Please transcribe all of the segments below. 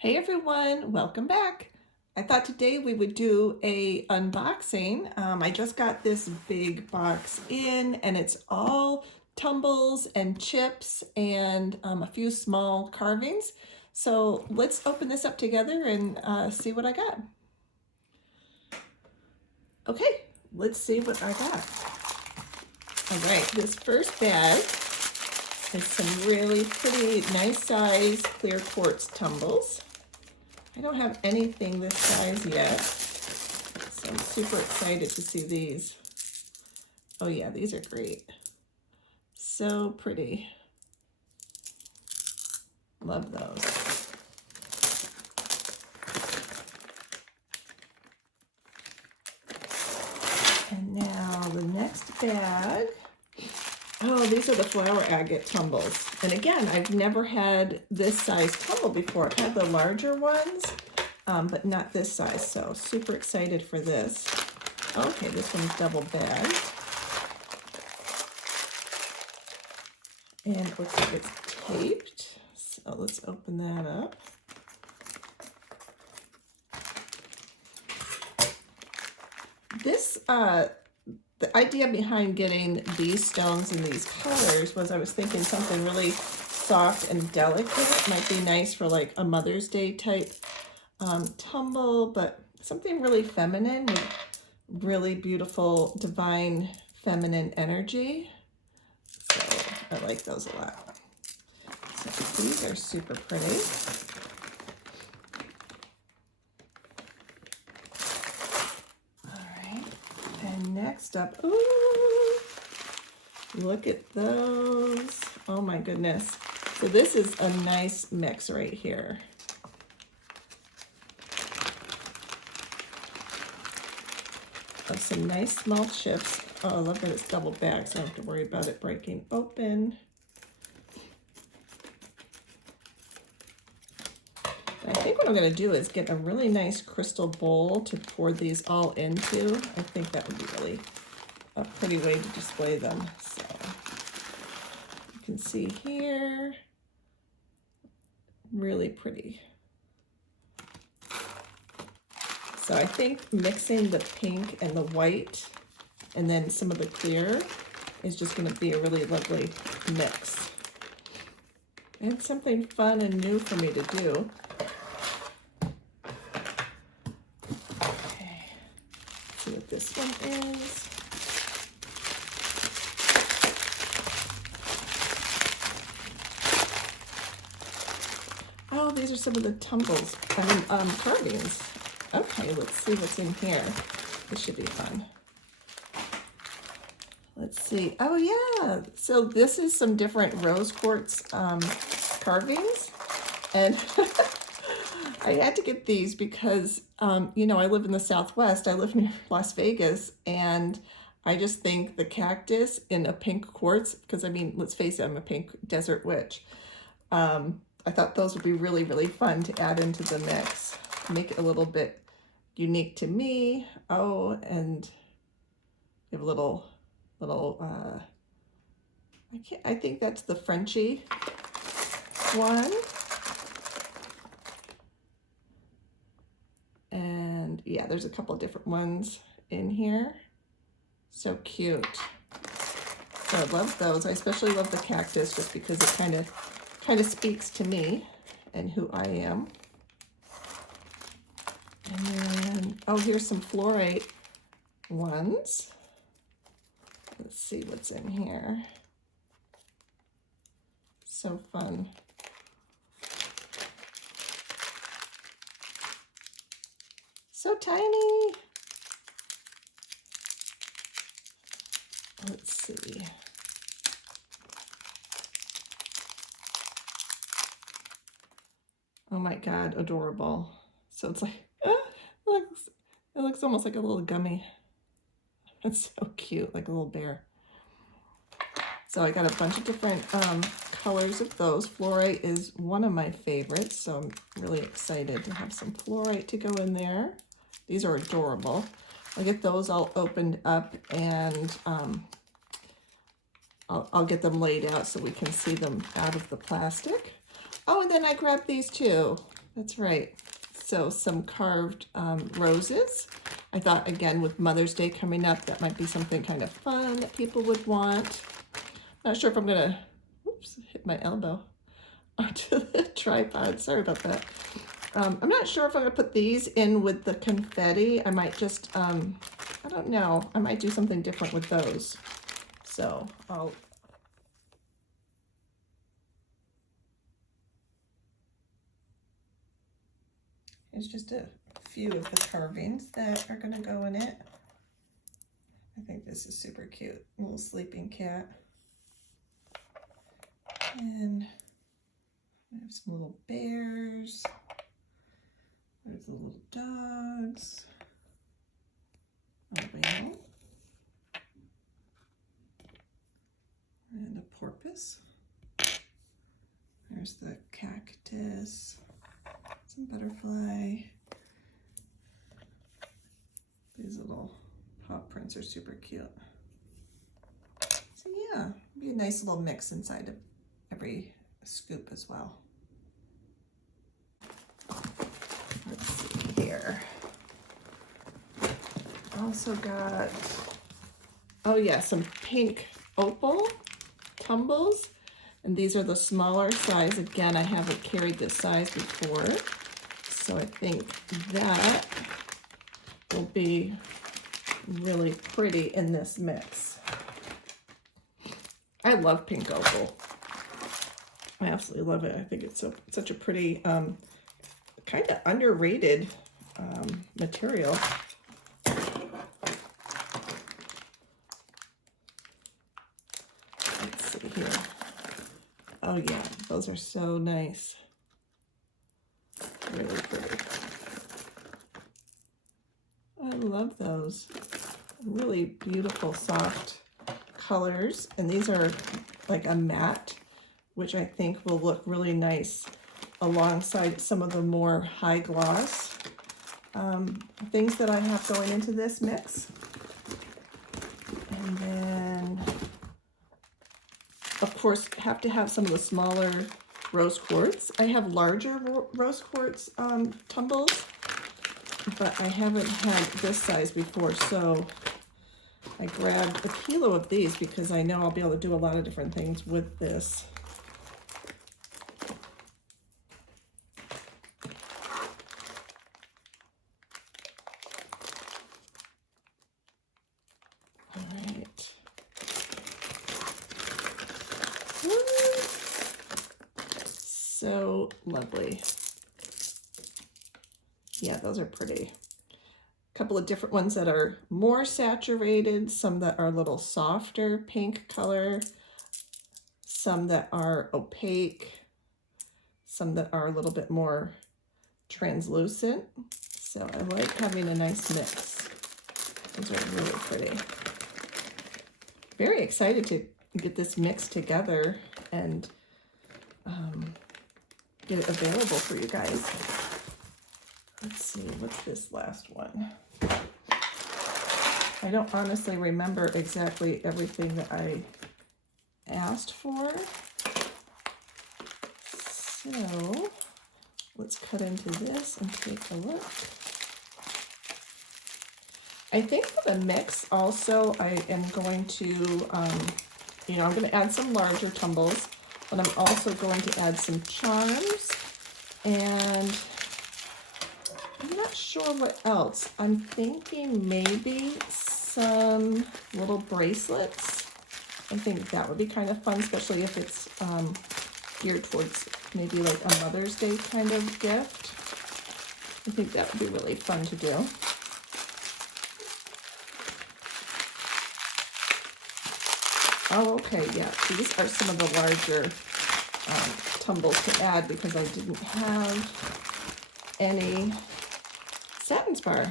Hey everyone, welcome back. I thought today we would do a unboxing. I just got this big box in and it's all tumbles and chips and a few small carvings. So let's open this up together and see what I got. Okay, let's see what I got. All right, this first bag is some really pretty nice size clear quartz tumbles. I don't have anything this size yet, so I'm super excited to see these. Oh yeah, these are great. So pretty. Love those. And now the next bag. Oh, these are the flower agate tumbles. And again, I've never had this size tumble before. I've had the larger ones, but not this size. So super excited for this. Okay, this one's double bagged. And it looks like it's taped. So let's open that up. This, the idea behind getting these stones in these colors was I was thinking something really soft and delicate might be nice for like a Mother's Day type tumble, but something really feminine with really beautiful divine feminine energy. So I like those a lot. So these are super pretty. Next up, ooh, look at those. Oh my goodness. So this is a nice mix right here. Of some nice small chips. Oh, I love that it's double bagged, so I don't have to worry about it breaking open. I think what I'm going to do is get a really nice crystal bowl to pour these all into. I think that would be really a pretty way to display them. So you can see here, really pretty. So I think mixing the pink and the white and then some of the clear is just going to be a really lovely mix. And something fun and new for me to do. Okay, let's see what this one is. Oh, these are some of the tumbles, carvings. Okay, let's see what's in here. This should be fun. Let's see. Oh yeah, so this is some different rose quartz carvings, and I had to get these because you know, I live in the Southwest. I live near Las Vegas, and I just think the cactus in a pink quartz, because I mean, let's face it, I'm a pink desert witch. I thought those would be really, really fun to add into the mix, make it a little bit unique to me. Oh, and we have a little, I think that's the Frenchie one. And yeah, there's a couple of different ones in here. So cute. So I love those. I especially love the cactus just because it kind of speaks to me and who I am. And then, oh, here's some fluorite ones. Let's see what's in here. So fun. So tiny. Let's see. Oh my God, adorable. So it's like, it looks almost like a little gummy. It's so cute, like a little bear. So I got a bunch of different colors of those. Fluorite is one of my favorites, so I'm really excited to have some fluorite to go in there. These are adorable. I'll get those all opened up and I'll get them laid out so we can see them out of the plastic. Oh, and then I grabbed these too. That's right. So some carved roses. I thought, again, with Mother's Day coming up, that might be something kind of fun that people would want. Not sure if I'm going to, oops, hit my elbow onto the tripod. Sorry about that. I'm not sure if I'm going to put these in with the confetti. I might just, I don't know. I might do something different with those. So here's just a few of the carvings that are going to go in it. I think this is super cute. A little sleeping cat. And I have some little bears. There's the little dogs. A whale. And a porpoise. There's the cactus. Some butterfly. These little paw prints are super cute. So yeah, be a nice little mix inside of every scoop as well. Let's see here. Also got, oh yeah, some pink opal tumbles. And these are the smaller size. Again, I haven't carried this size before. So I think that will be really pretty in this mix. I love pink opal. I absolutely love it. I think it's such a pretty, kind of underrated material. Let's see here. Oh yeah, those are so nice. Really pretty. I love those. Really beautiful, soft colors. And these are like a matte, which I think will look really nice alongside some of the more high gloss things that I have going into this mix. And then, of course, have to have some of the smaller rose quartz. I have larger rose quartz tumbles, but I haven't had this size before, so I grabbed a kilo of these because I know I'll be able to do a lot of different things with this. All right. So lovely. Yeah, those are pretty. A couple of different ones that are more saturated, some that are a little softer pink color, some that are opaque, some that are a little bit more translucent. So I like having a nice mix. Those are really pretty. Very excited to get this mix together and get it available for you guys. Let's see, what's this last one? I don't honestly remember exactly everything that I asked for. So let's cut into this and take a look. I think for the mix also, I am going to, I'm going to add some larger tumbles, but I'm also going to add some charms, and I'm not sure what else. I'm thinking maybe some little bracelets. I think that would be kind of fun, especially if it's geared towards maybe like a Mother's Day kind of gift. I think that would be really fun to do. Oh, okay, yeah, these are some of the larger tumbles to add because I didn't have any satin spar.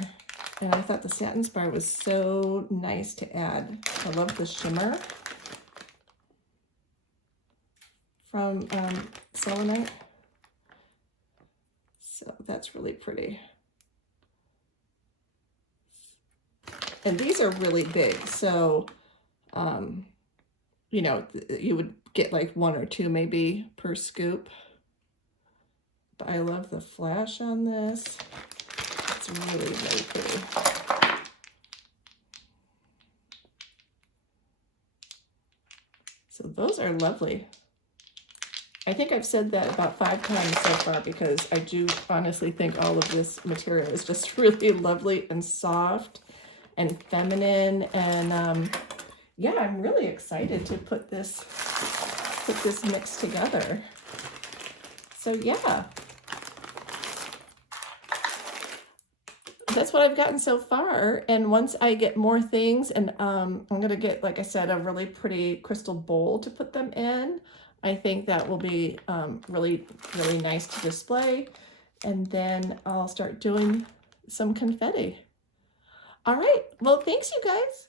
And I thought the satin spar was so nice to add. I love the shimmer from selenite. So that's really pretty. And these are really big, so you would get like one or two maybe per scoop. But I love the flash on this. It's really, really pretty. So those are lovely. I think I've said that about 5 times so far because I do honestly think all of this material is just really lovely and soft and feminine. And yeah, I'm really excited to put this mix together. So yeah, that's what I've gotten so far. And once I get more things, and I'm gonna get, like I said, a really pretty crystal bowl to put them in. I think that will be really, really nice to display. And then I'll start doing some confetti. All right, well, thanks you guys.